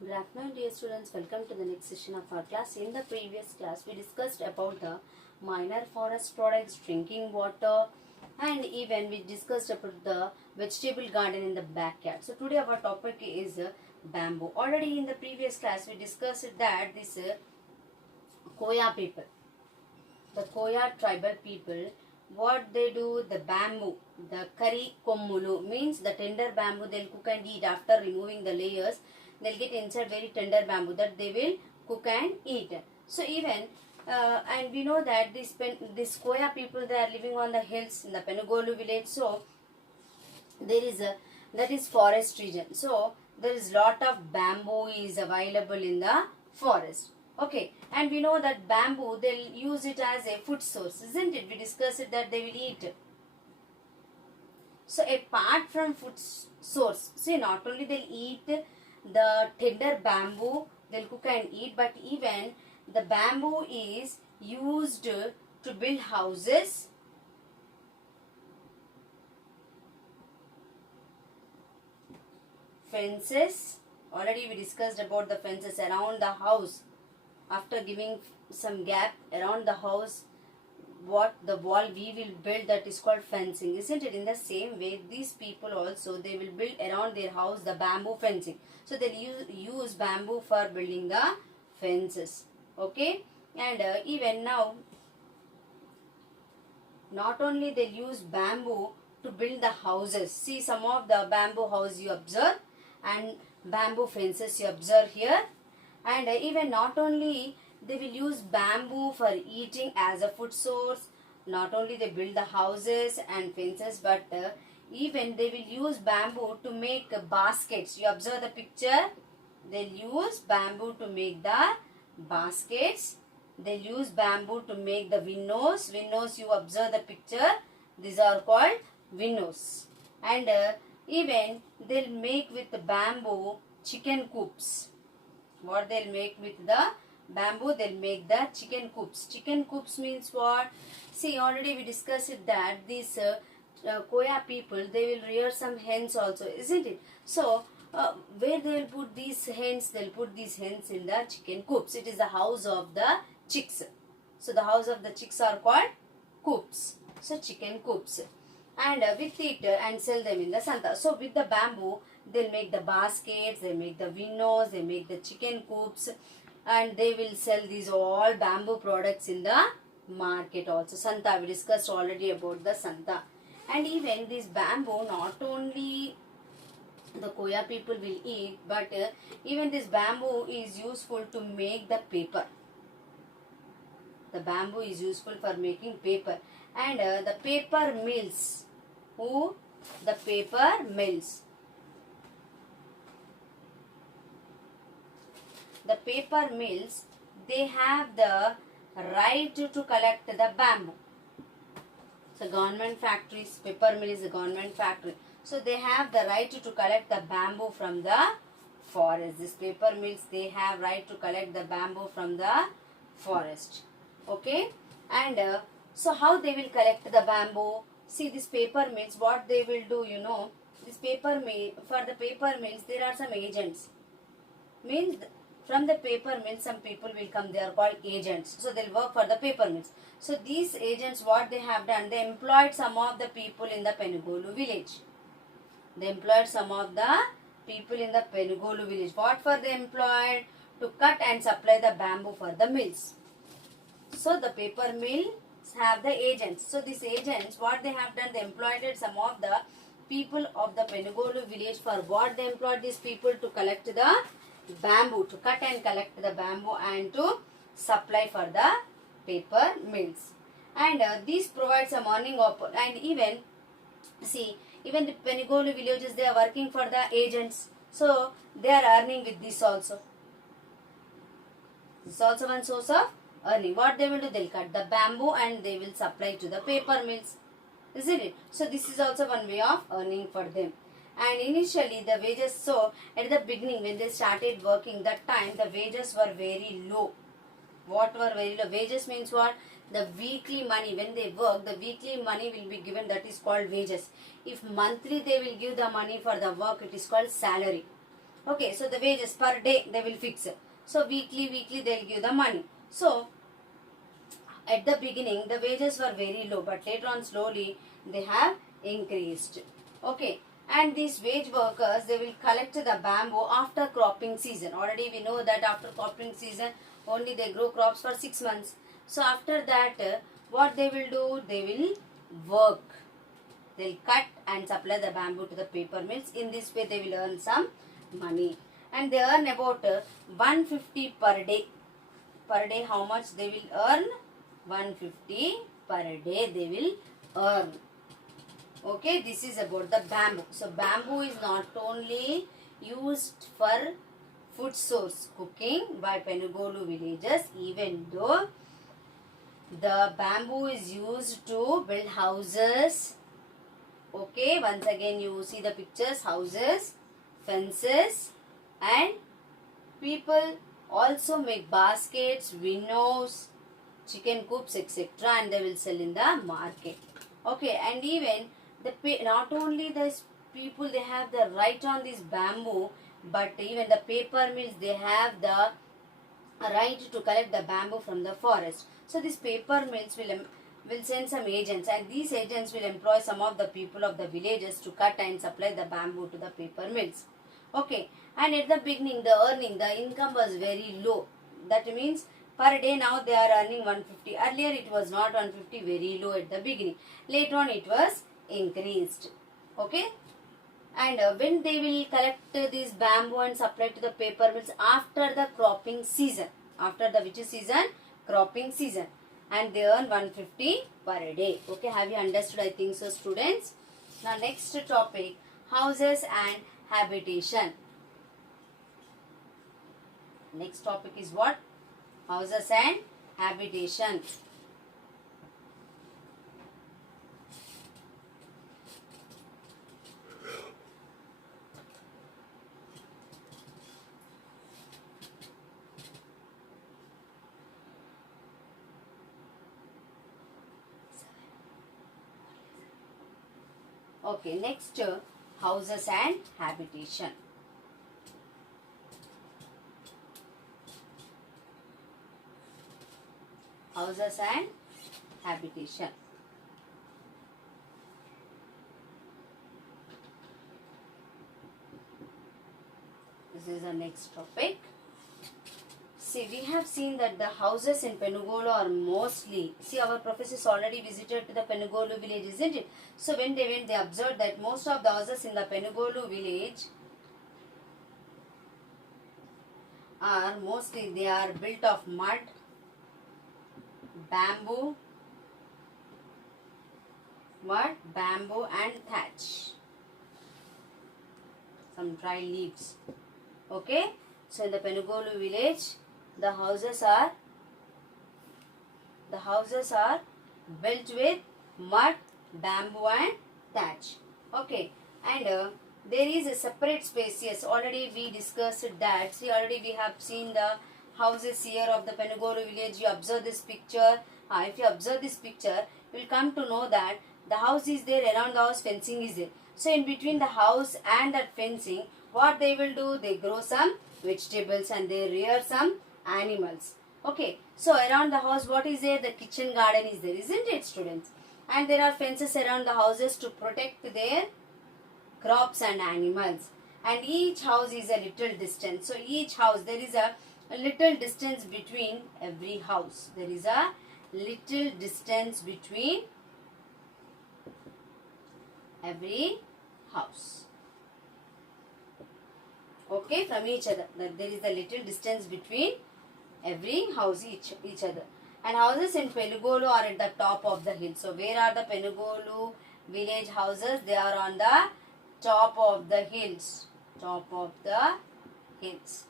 Good afternoon, dear students. Welcome to the next session of our class. In the previous class, we discussed about the minor forest products, drinking water, and even we discussed about the vegetable garden in the backyard. So today our topic is bamboo. Already in the previous class, we discussed that this Koya people, the Koya tribal people, what they do, the bamboo, the kari kommulu means the tender bamboo they'll cook and eat after removing the layers. They'll get inside very tender bamboo that they will cook and eat. So even and we know that this Koya people, they are living on the hills in the Penugolu village. So there is a, that is forest region. So there is lot of bamboo is available in the forest. Okay, and we know that bamboo, they'll use it as a food source, isn't it? We discussed it that they will eat. So apart from food source, see, not only they'll eat the tender bamboo, they'll cook and eat, but even the bamboo is used to build houses, fences. Already we discussed about the fences around the house. After giving some gap around the house, what the wall we will build, that is called fencing, isn't it? In the same way, these people also, they will build around their house the bamboo fencing. So they'll use bamboo for building the fences. Okay, and even now, not only they'll use bamboo to build the houses. See, some of the bamboo house you observe, and bamboo fences you observe here. And even not only they will use bamboo for eating as a food source, not only they build the houses and fences, but even they will use bamboo to make baskets. You observe the picture, they'll use bamboo to make the baskets. They'll use bamboo to make the windows. Windows, you observe the picture, these are called windows. And even they'll make with the bamboo chicken coops. What they'll make with the bamboo, they'll make the chicken coops. Chicken coops means what? See, already we discussed it that these Koya people, they will rear some hens also, isn't it? So where they will put these hens, they'll put these hens in the chicken coops. It is the house of the chicks. So the house of the chicks are called coops. So chicken coops. And with it and sell them in the Santa. So with the bamboo, they'll make the baskets, they make the windows, they make the chicken coops, and they will sell these all bamboo products in the market also. Santa, we discussed already about the Santa. And even this bamboo, not only the Koya people will eat, but even this bamboo is useful to make the paper. The bamboo is useful for making paper. And the paper mills. Who? The paper mills. The paper mills, they have the right to collect the bamboo. So government factories, paper mill is a government factory. So they have the right to collect the bamboo from the forest. These paper mills, they have right to collect the bamboo from the forest. Okay, and so how they will collect the bamboo? See, this paper mills, what they will do, you know, this paper mill, for the paper mills, there are some agents. Means from the paper mill, some people will come, they are called agents. So they'll work for the paper mills. So these agents, what they have done, they employed some of the people in the Penugolu village. They employed some of the people in the Penugolu village. What for they employed? To cut and supply the bamboo for the mills. So the paper mills have the agents. So these agents, what they have done, they employed some of the people of the Penugolu village. For what they employed these people? To collect the bamboo, to cut and collect the bamboo and to supply for the paper mills. And these provides some earning and even, see, even the Penugolu villages, they are working for the agents. So they are earning with this also. This is also one source of earning. What they will do, they'll cut the bamboo and they will supply to the paper mills, isn't it? So this is also one way of earning for them. And initially the wages, so at the beginning when they started working, that time the wages were very low. What were very low? Wages means what? The weekly money, when they work, the weekly money will be given, that is called wages. If monthly they will give the money for the work, it is called salary. Okay, so the wages per day they will fix. So weekly they'll give the money. So at the beginning the wages were very low, but later on slowly they have increased. Okay, and these wage workers, they will collect the bamboo after cropping season. Already we know that after cropping season only they grow crops for 6 months. So after that what they will do, they will work. They'll cut and supply the bamboo to the paper mills. In this way they will earn some money, and they earn about 150 per day. Per day how much they will earn? 150 per day they will earn. Okay, this is about the bamboo. So bamboo is not only used for food source cooking by Penugolu villages, even though the bamboo is used to build houses. Okay, once again you see the pictures, houses, fences, and people also make baskets, windows, chicken coops, etc., and they will sell in the market. Okay, and even not only these people they have the right on this bamboo, but even the paper mills they have the right to collect the bamboo from the forest. So these paper mills will send some agents, and these agents will employ some of the people of the villages to cut and supply the bamboo to the paper mills. Okay, and at the beginning the income was very low. That means per day now they are earning 150. Earlier it was not 150, very low at the beginning. Later on it was increased. Okay, and when they will collect this bamboo and supply to the paper mills after the cropping season. After the which season? Cropping season. And they earn 150 per day. Okay, have you understood? I think so, students. Now next topic, houses and habitation. Next topic is what? Houses and habitation. Okay, next houses and habitation. Houses and habitation. This is the next topic. See, we have seen that the houses in Penugolu are mostly, see, our professors already visited to the Penugolu village, isn't it? So when they went, they observed that most of the houses in the Penugolu village are mostly, they are built of mud, bamboo and thatch. Some dry leaves. Okay, so in the Penugolu village, the houses are built with mud, bamboo and thatch. Okay, and there is a separate space. Yes, already we discussed that. See, already we have seen the houses here of the Penugolu village. You observe this picture. If you observe this picture, you will come to know that the house is there, around the house fencing is there. So in between the house and that fencing, what they will do, they grow some vegetables and they rear some animals. Okay, so around the house what is there? The kitchen garden is there, isn't it, students? And there are fences around the houses to protect their crops and animals. And each house is a little distance. So each house, there is a little distance between every house. There is a little distance between every house. Okay, from each other. There is a little distance between every house, each other. And houses in Penugolu are at the top of the hill. So where are the Penugolu village houses? They are on the top of the hills. Top of the hills.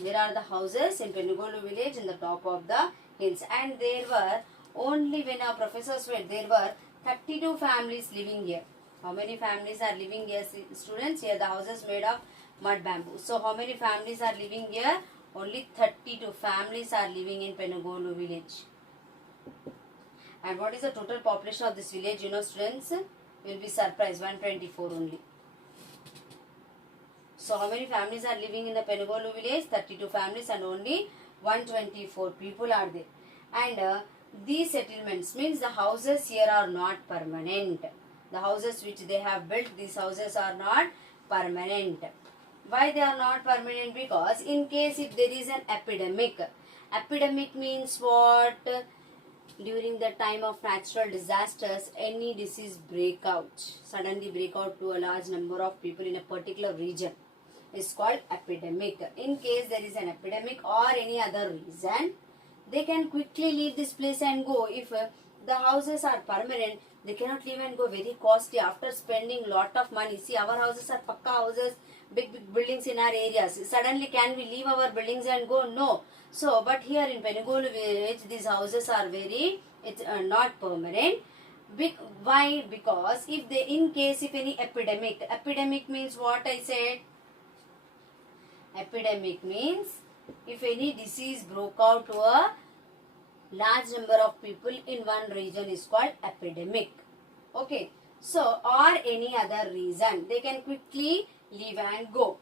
There are the houses in Penugolu village in the top of the hills. And there were, only when our professors were, there were 32 families living here. How many families are living here, students? Here the houses made of mud, bamboo. So how many families are living here? Only 32 families are living in Penugolu village. And what is the total population of this village? You know, students, you will be surprised, 124 only. So how many families are living in the Penugolu village? 32 families and only 124 people are there. And these settlements means the houses here are not permanent. The houses which they have built, these houses are not permanent. Why they are not permanent? Because in case if there is an epidemic. Epidemic means what? During the time of natural disasters, any disease suddenly break out to a large number of people in a particular region is called epidemic. In case there is an epidemic or any other reason, they can quickly leave this place and go. If the houses are permanent, they cannot leave and go, very costly after spending lot of money. See, our houses are pakka houses, big buildings in our areas. Suddenly can we leave our buildings and go? No. So but here in Penugolu village, these houses are not permanent. Why? Because if they, in case if any epidemic means what I said? Epidemic means if any disease broke out to a large number of people in one region is called epidemic. Okay. So or any other reason, they can quickly leave and go.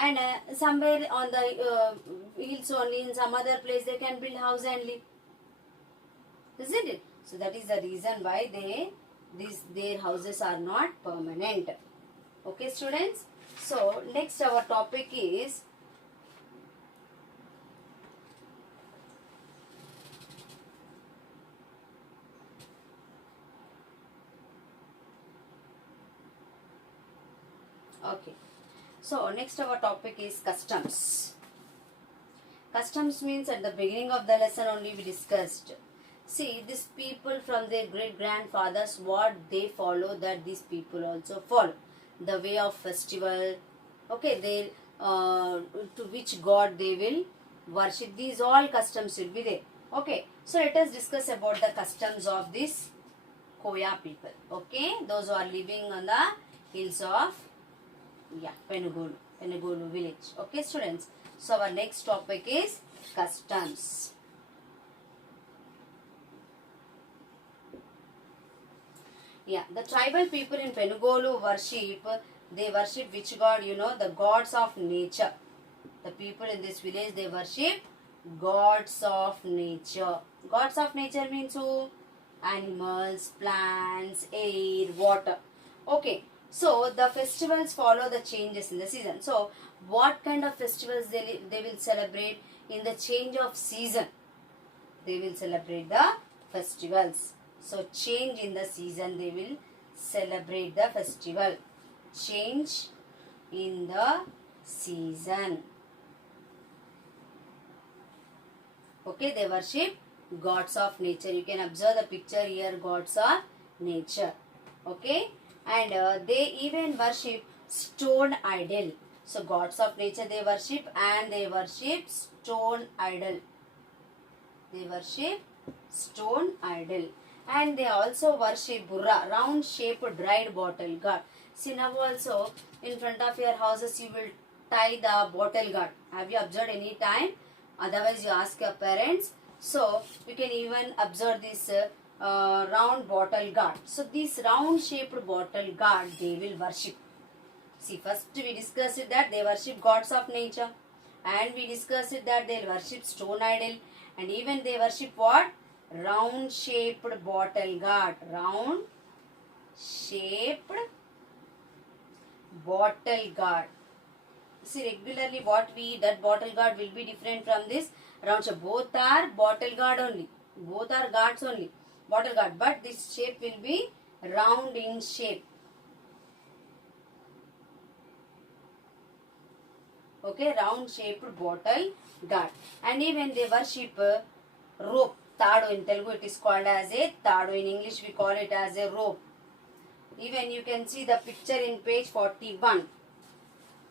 And somewhere on the hills only, in some other place they can build house and live. Isn't it? So that is the reason why their houses are not permanent. Okay, students. So next our topic is okay. So next our topic is customs. Customs means at the beginning of the lesson only we discussed. See, these people from their great grandfathers, what they follow, that these people also follow. The way of festival, okay, they to which god they will worship. These all customs will be there. Okay, so let us discuss about the customs of this Koya people. Okay, those who are living on the hills of Penugolu village. Okay, students. So our next topic is customs. Yeah, the tribal people in Penugolu they worship which god? You know, the gods of nature. The people in this village, they worship gods of nature. Gods of nature means who? Animals, plants, air, water. Okay. So the festivals follow the changes in the season. So what kind of festivals they will celebrate in the change of season? They will celebrate the festivals. So change in the season, they will celebrate the festival. Change in the season. Okay, they worship gods of nature. You can observe the picture here, gods of nature. Okay. And they even worship stone idol. So gods of nature they worship, and they worship stone idol. They worship stone idol. And they also worship burra, round shaped dried bottle gourd. See, now also in front of your houses you will tie the bottle gourd. Have you observed any time? Otherwise you ask your parents. So you can even observe this round bottle gourd. So this round shaped bottle gourd they will worship. See, first we discussed it that they worship gods of nature, and we discussed it that they worship stone idol, and even they worship what? Round shaped bottle gourd. Round shaped bottle gourd. See, regularly what we eat, that bottle gourd will be different from this round shape. Both are bottle gourd only. Both are gourds only. Bottle gourd, but this shape will be round in shape. Okay, round shaped bottle gourd. And even they worship rope. Tado, in Telugu it is called as a tado. In English we call it as a rope. Even you can see the picture in page 41.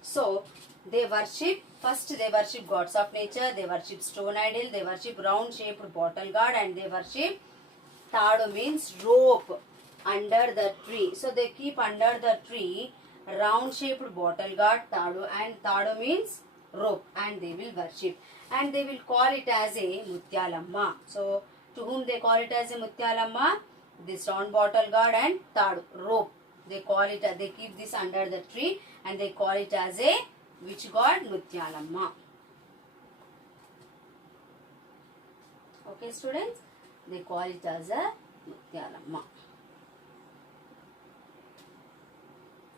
So they worship, first they worship gods of nature, they worship stone idol, they worship round shaped bottle gourd, and they worship tado means rope under the tree. So they keep under the tree round shaped bottle gourd, tado, and tado means rope, and they will worship. And they will call it as a Mutyalamma. So to whom they call it as a Mutyalamma? This round bottle gourd and tado, rope. They call it, they keep this under the tree and they call it as a Which god? Mutyalamma. Okay, students, they call it as a Mutyalamma.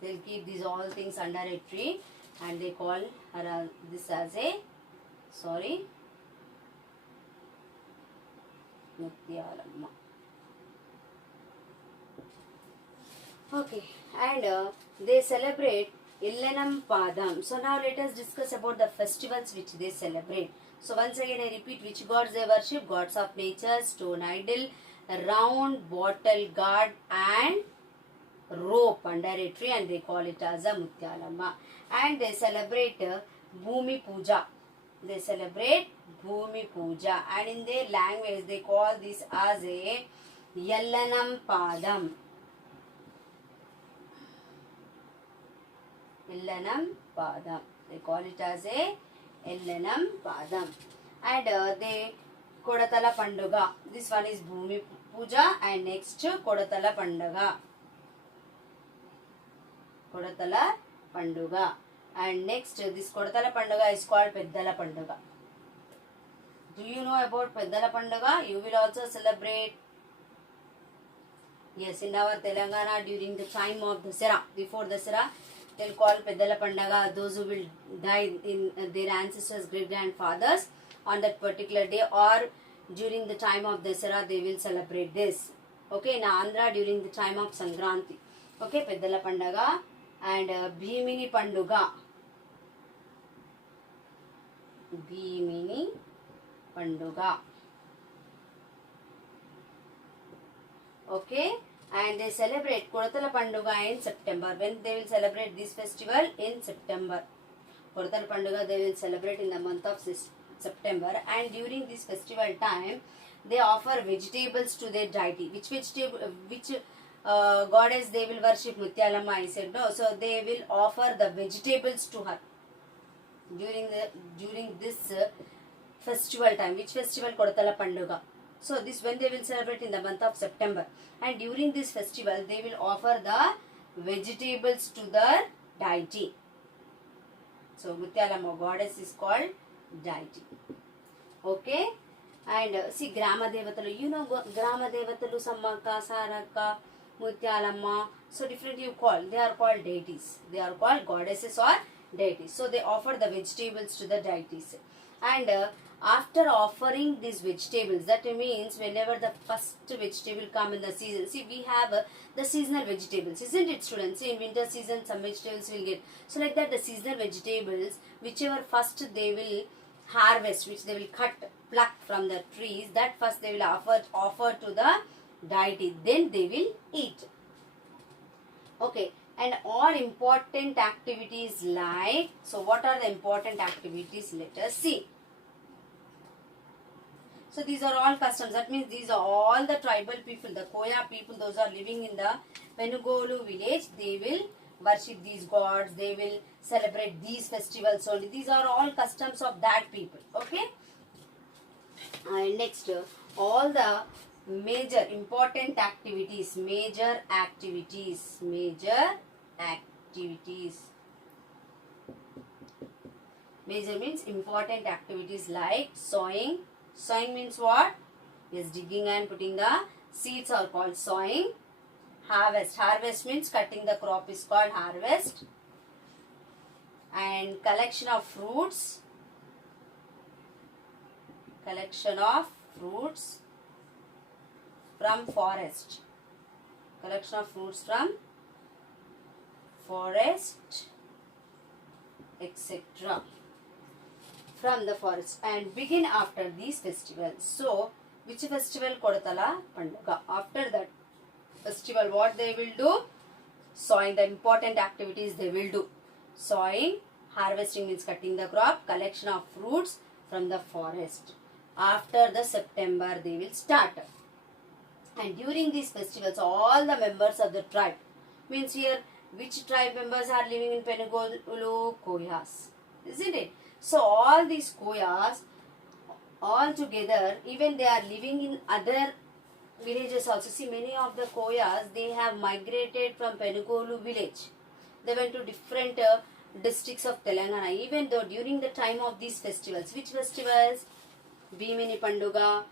They'll keep these all things under a tree and they call her this as a, Mutyalamma. Okay, and they celebrate Illanam Padam. So now let us discuss about the festivals which they celebrate. So once again I repeat, which gods they worship? Gods of nature, stone idol, round bottle god and rope under a tree, and they call it as a Mutyalamma. And they celebrate Bhumi Puja. They celebrate Bhumi Puja, and in their language they call this as a Yallanam Padam. Illanam Padam. They call it as a Illanam Padam. And they Kodatala Panduga. This one is Bhumi Puja, and next Kodatala Panduga. Kodatala Panduga. And next this Kodatala Panduga is called Peddala Panduga. Do you know about Peddala Panduga? You will also celebrate. Yes, in our Telangana during the time of Dasara, before Dasara, they'll call Peddala Pandaga those who will die in their ancestors' great-grandfathers on that particular day, or during the time of Dasara they will celebrate this. Okay, in Andhra during the time of Sankranti. Okay, Peddala Pandaga and Bhimini Panduga. Bhimini Panduga. Okay. And they celebrate Kodatala Panduga in September. When they will celebrate this festival? In September. Kodatala Panduga they will celebrate in the month of September. And during this festival time, they offer vegetables to their deity. Which goddess they will worship? Mutyalamma, I said no. So they will offer the vegetables to her during this festival time. Which festival? Kodatala Panduga. So this when they will celebrate in the month of September, and during this festival they will offer the vegetables to the deity. So Mutyalamma goddess is called deity. Okay, and see Grama Devatalu. You know Grama Devatalu, Sammaka, Saraka, Mutyalamma. So different you call. They are called deities. They are called goddesses or deities. So they offer the vegetables to the deities, and after offering these vegetables, that means whenever the first vegetable come in the season, see we have the seasonal vegetables, isn't it students? See, in winter season some vegetables will get, so like that the seasonal vegetables, whichever first they will harvest, which they will pluck from the trees, that first they will offer to the deity, then they will eat. Okay, and all important activities like, so what are the important activities? Let us see. So these are all customs. That means these are all the tribal people, the Koya people, those are living in the Penugolu village. They will worship these gods. They will celebrate these festivals only. These are all customs of that people. Okay. And next, all the major important activities. Major activities. Major means important activities like sowing. Sowing means what? Yes, digging and putting the seeds are called sowing. Harvest. Harvest means cutting the crop is called harvest. And collection of fruits. Collection of fruits from forest. Collection of fruits from forest, etc. From the forest, and begin after these festivals. So, which festival? Kodatala Panduga. After that festival, what they will do? Sowing. The important activities they will do. Sowing, harvesting means cutting the crop, collection of fruits from the forest. After the September, they will start. And during these festivals, all the members of the tribe, means here, which tribe members are living in Penugolu? Koyas. Isn't it? So all these Koyas all together, even they are living in other villages also. See, many of the Koyas, they have migrated from Penugolu village. They went to different districts of Telangana, even though during the time of these festivals. Which festivals? Bhimini Panduga,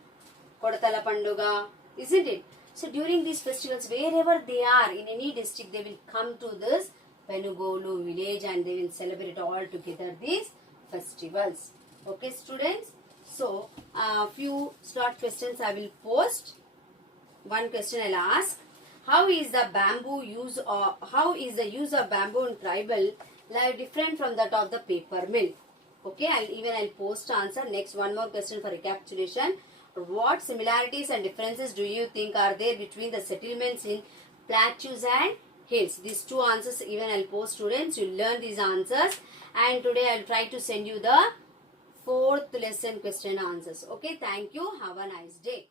Kodatala Panduga, isn't it? So during these festivals, wherever they are in any district, they will come to this Penugolu village and they will celebrate all together these festivals. Okay, students. So few short questions I will post. One question I'll ask: how is the bamboo use, or how is the use of bamboo in tribal life different from that of the paper mill? Okay, I'll post answer. Next, one more question for recapitulation. What similarities and differences do you think are there between the settlements in plateaus and hills? These two answers even I'll post, students. You learn these answers, and today I'll try to send you the fourth lesson question answers. Okay, thank you. Have a nice day.